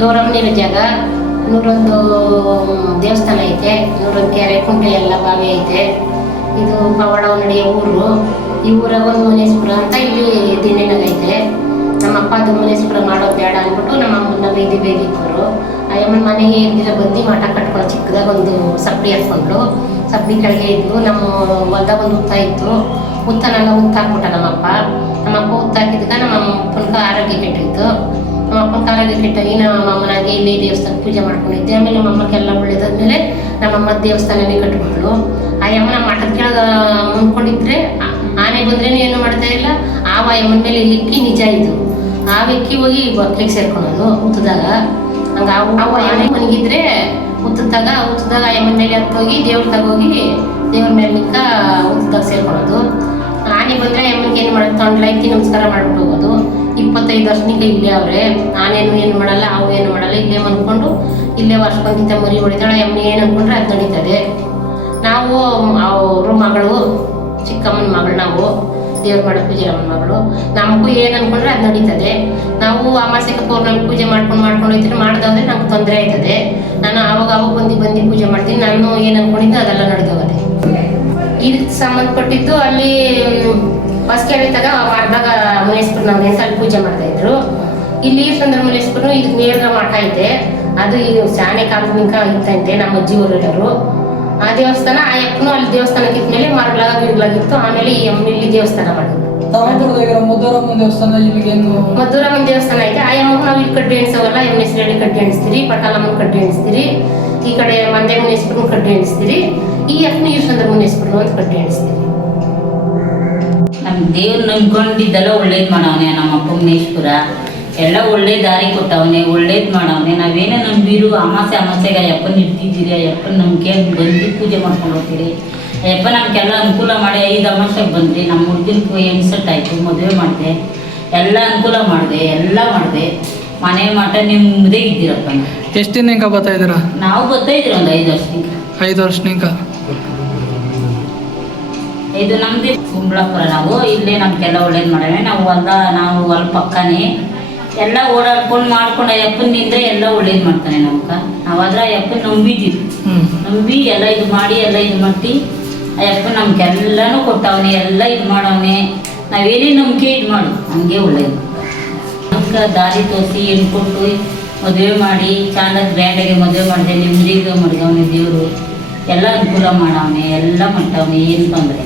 ಗೌರಮ್ಮನಿರೋ ಜಾಗ 101 ದೇವಸ್ಥಾನ ಐತೆ, 101 ಕೆರೆ ಕುಂಟೆ ಎಲ್ಲ ಬಾವಿ ಐತೆ. ಇದು ಪವಾಡ ನಡೆಯೋ ಊರು. ಈ ಊರಾಗ ಒಂದು ಮುನೇಶ್ವರ ಅಂತ ಇಲ್ಲಿ ದಿನೇನಾಗೈತೆ. ನಮ್ಮ ಅಪ್ಪ ಅದು ಮುನೇಶ್ವರ ಮಾಡೋದು ಬೇಡ ಅಂದ್ಬಿಟ್ಟು ನಮ್ಮ ಅಮ್ಮನ ಬೈದಿ ಬೇಗಿಕ್ಕರು. ಆ ಅಮ್ಮನ ಮನೆಗೆ ಇದ್ದಿರ ಬಂದು ಮಾಟ ಕಟ್ಕೊಂಡು ಚಿಕ್ಕದಾಗ ಒಂದು ಸಪ್ಪಡಿ ಹಾಕ್ಕೊಂಡು ಸಪ್ಪಡಿ ಕೆಳಗೆ ಇದ್ಲು. ನಮ್ಮ ಹೊಲ್ದಾಗ ಒಂದು ಹುತ್ತ ಇತ್ತು. ಹುತ್ತನೆಲ್ಲ ಹುತ್ತಾಕ್ಬಿಟ್ಟ ನಮ್ಮಪ್ಪ ಹುತ್ತಾಕಿದಾಗ ನಮ್ಮ ಅಪ್ಪನ ಆರೋಗ್ಯ ಕೆಟ್ಟಿತ್ತು. ನಮ್ಮ ಅಪ್ಪನ ಆರೋಗ್ಯ ಕೆಟ್ಟಾಗಿ ನಮ್ಮ ಅಮ್ಮನಾಗೆ ಇಲ್ಲಿ ದೇವಸ್ಥಾನ ಪೂಜೆ ಮಾಡ್ಕೊಂಡಿದ್ದೆ. ಆಮೇಲೆ ನಮ್ಮ ಅಮ್ಮಕ್ಕೆಲ್ಲ ಒಳ್ಳೇದಾದ್ಮೇಲೆ ನಮ್ಮಮ್ಮ ದೇವಸ್ಥಾನನೇ ಕಟ್ಬಿಟ್ಲು. ಆ ಅಮ್ಮನ ಮಠದ ಕೆಳಗೆ ಮುಂದ್ಕೊಂಡಿದ್ರೆ ಆನೆ ಬಂದ್ರೇನು ಏನು ಮಾಡ್ತಾ ಇಲ್ಲ. ಆ ಅಮ್ಮನ ಮೇಲೆ ಇಕ್ಕಿ ನಿಜ ಇದು. ಆ ವ್ಯಕ್ತಿ ಹೋಗಿ ಬಕ್ಲಿಗೆ ಸೇರ್ಕೊಳೋದು ಹುತ್ತದಾಗ. ಹಂಗ ಅವು ಆನೆ ಮನಗಿದ್ರೆ ಹುತ್ತದಾಗ ಆ ಅಮ್ಮನ ಮೇಲೆ ಹತ್ತೋಗಿ ದೇವ್ರ ತಗೋಗಿ ದೇವ್ರ ಮೇಲೆ ನಿಕ್ಕ ಹುತ್ತದಾಗ ಸೇರ್ಕೊಳೋದು. ಆನೆ ಬಂದರೆ ಅಮ್ಮನಿಗೆ ಏನು ಮಾಡೋದು, ತೊಂಡ್ಲೈತಿ ನಮಸ್ಕಾರ ಮಾಡ್ಬಿಟ್ಟು ಹೋಗೋದು. 25 ವರ್ಷನಿಗೆ ಇಲ್ಲೇ ಅವ್ರೆ. ಆನೇನು ಏನು ಮಾಡಲ್ಲ, ಅವು ಏನು ಮಾಡಲ್ಲ, ಇಲ್ಲೇ ಮನ್ಕೊಂಡು ಇಲ್ಲೇ ವರ್ಷಕ್ಕೊಂದಿತ್ತ ಮರಿ ಹೊಡಿತಾಳೆ. ಅಮ್ಮ ಏನು ಅಂದ್ಕೊಂಡ್ರೆ ಅದು ನಡೀತದೆ. ನಾವು ಅವ್ರ ಮಗಳು, ಚಿಕ್ಕಮ್ಮನ ಮಗಳು, ನಾವು ದೇವ್ರ ಮಾಡೋ ಪೂಜೆರಮ್ಮನ ಮಗಳು. ನಮಗೂ ಏನು ಅಂದ್ಕೊಂಡ್ರೆ ಅದು ನಡೀತದೆ. ನಾವು ಅಮಾಸೆಗೆ ಪೌರ್ಣಮಿ ಪೂಜೆ ಮಾಡ್ಕೊಂಡು ಹೋಗ್ತೀನಿ. ಮಾಡ್ದಾದ್ರೆ ನಮ್ಗೆ ತೊಂದರೆ ಆಯ್ತದೆ. ನಾನು ಆವಾಗ ಬಂದು ಪೂಜೆ ಮಾಡ್ತೀನಿ. ನಾನು ಏನು ಅಂದ್ಕೊಂಡಿದ್ದು ಅದೆಲ್ಲ ನಡೆದವದೆ. ಇದಕ್ಕೆ ಸಂಬಂಧಪಟ್ಟಿದ್ದು ಅಲ್ಲಿ ಬಸ್ ಕೇಳಿದಾಗ ಮಾಡಿದಾಗ ಮುನೇಶ್ವರ ನಾವು ಅಲ್ಲಿ ಪೂಜೆ ಮಾಡ್ತಾ ಇದ್ರು. ಇಲ್ಲಿ ಸುಂದರ ಮುನೇಶ್ವರನು ಇದಕ್ಕೆ ನೇರ ಮಠ ಐತೆ. ಅದು ಶಾನೆ ಕಾಲದಿಂದ ಇತ್ತಂತೆ ನಮ್ಮ ಅಜ್ಜಿ ಊರವರು. ಆ ದೇವಸ್ಥಾನ ಆ ಯಪ್ಪನು ಅಲ್ಲಿ ದೇವಸ್ಥಾನಕ್ಕೆ ಇದ್ಮೇಲೆ ಮರಗಳಾಗ ಗಿಡಗಳಾಗಿತ್ತು. ಆಮೇಲೆ ಈ ಇಲ್ಲಿ ದೇವಸ್ಥಾನ ಮಾಡಿದ್ರು. ಮಧುರಮ್ಮನ ದೇವಸ್ಥಾನ ಐತೆ. ಆ ಯಮ್ಮ ನಾವು ಇಲ್ಲಿ ಕಡ್ಡಿ ಎಣಿಸೋವಲ್ಲ. ಎಮ್ಮನೇಶ್ವರಿ ಕಡ್ಡಿ ಎಣಿಸ್ತೀರಿ, ಪಟಾಲಮ್ಮನ ಕಡ್ಡಿ ಎಣಿಸ್ತೀರಿ. ಈ ಕಡೆ ಮಂದೆ ಮುನೇಶ್ವರನ ಕಡ್ಡಿ ಎಣಿಸ್ತೀರಿ. ಈ ಯಪ್ಪನ ಈಶ್ವರ ಮುನೇಶ್ವರನು ಅಂತ ಕಡ್ಡಿ ಎಣಿಸ್ತೀರಿ. ನಮ್ಮ ದೇವ್ರು ನಂಬ್ಕೊಂಡಿದ್ದೆಲ್ಲ ಒಳ್ಳೇದು ಮಾಡವನೆ. ನಮ್ಮ ಅಪ್ಪ ಮುನೇಶ್ವರ ಎಲ್ಲ ಒಳ್ಳೆ ದಾರಿ ಕೊಟ್ಟವನೆ, ಒಳ್ಳೇದು ಮಾಡವನೆ. ನಾವೇನೋ ನಂಬಿರು ಅಮಾಸೆಗೆ ಅಯ್ಯಪ್ಪನ ಇಡ್ತಿದ್ದೀರಿ, ಅಯ್ಯಪ್ಪನ ನಂಬಿಕೆ ಬಂದು ಪೂಜೆ ಮಾಡ್ಕೊಂಡು ಹೋಗ್ತೀರಿ. ಅಯ್ಯಪ್ಪ ನಮ್ಗೆಲ್ಲ ಅನುಕೂಲ ಮಾಡಿ 5 ಅಮಾಸೆಗೆ ಬಂದ್ರಿ. ನಮ್ಮ ಹುಡುಗನ ಹೆಣ್ಸಟ್ಟಾಯ್ತು, ಮದುವೆ ಮಾಡಿದೆ, ಎಲ್ಲ ಅನುಕೂಲ ಮಾಡಿದೆ, ಎಲ್ಲ ಮಾಡಿದೆ. ಮನೆ ಮಠ ನಿಮ್ಮದೇ ಇದ್ದೀರಪ್ಪ. ಎಷ್ಟು ದಿನ ಬರ್ತಾ ಇದ್ದೀರಾ? ನಾವು ಬರ್ತಾ ಇದ್ದೀವಿ ಒಂದು 5 ವರ್ಷನಿಂದ. 5 ವರ್ಷನಿಂದ ಇದು ನಮ್ಮದೇ ಕುಂಬಳಾಪುರ. ನಾವು ಇಲ್ಲೇ ನಮ್ಗೆಲ್ಲ ಒಳ್ಳೇದು ಮಾಡವೆ. ನಾವು ಹೊಲ ಪಕ್ಕನೇ ಎಲ್ಲ ಓಡಾಡ್ಕೊಂಡು ಮಾಡ್ಕೊಂಡು ಅಯ್ಯಪ್ಪನಿಂದ ಎಲ್ಲ ಒಳ್ಳೇದು ಮಾಡ್ತಾನೆ ನಮ್ಗೆ. ನಾವಾದ್ರೆ ಅಯ್ಯಪ್ಪನ ನಂಬಿದ್ದೀವಿ. ನಂಬಿ ಎಲ್ಲ ಇದು ಮಾಡಿ ಎಲ್ಲ ಇದು ಮಾಡಿ ಅಯ್ಯಪ್ಪ ನಮ್ಗೆಲ್ಲನೂ ಕೊಟ್ಟವನೆ, ಎಲ್ಲ ಇದು ಮಾಡವನೆ. ನಾವೇನೇ ನಂಬಿಕೆ ಇದು ಮಾಡು ಹಂಗೆ ಒಳ್ಳೇದು. ನಮ್ಗೆ ದಾರಿ ತೋರಿಸಿ ಹೆಣ್ಣು ಕೊಟ್ಟು ಮದುವೆ ಮಾಡಿ ಚೆನ್ನಾಗಿ ಗ್ರ್ಯಾಂಡಾಗಿ ಮದುವೆ ಮಾಡಿದೆ. ನಿಮ್ಮದಿಗೆ ಮಡ್ಗವನೆ ದೇವರು. ಎಲ್ಲ ಅನುಕೂಲ ಮಾಡವನೆ, ಎಲ್ಲ ಮಾಡ್ತಾವನೆ, ಏನು ತೊಂದರೆ.